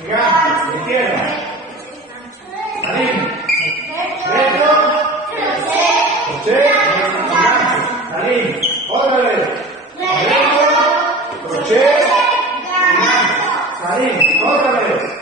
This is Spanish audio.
gigante, izquierda. Salim. Recto. Crochet. Gigante. Salim. Otra vez. Recto. Crochet. Gigante. Salim. Otra vez.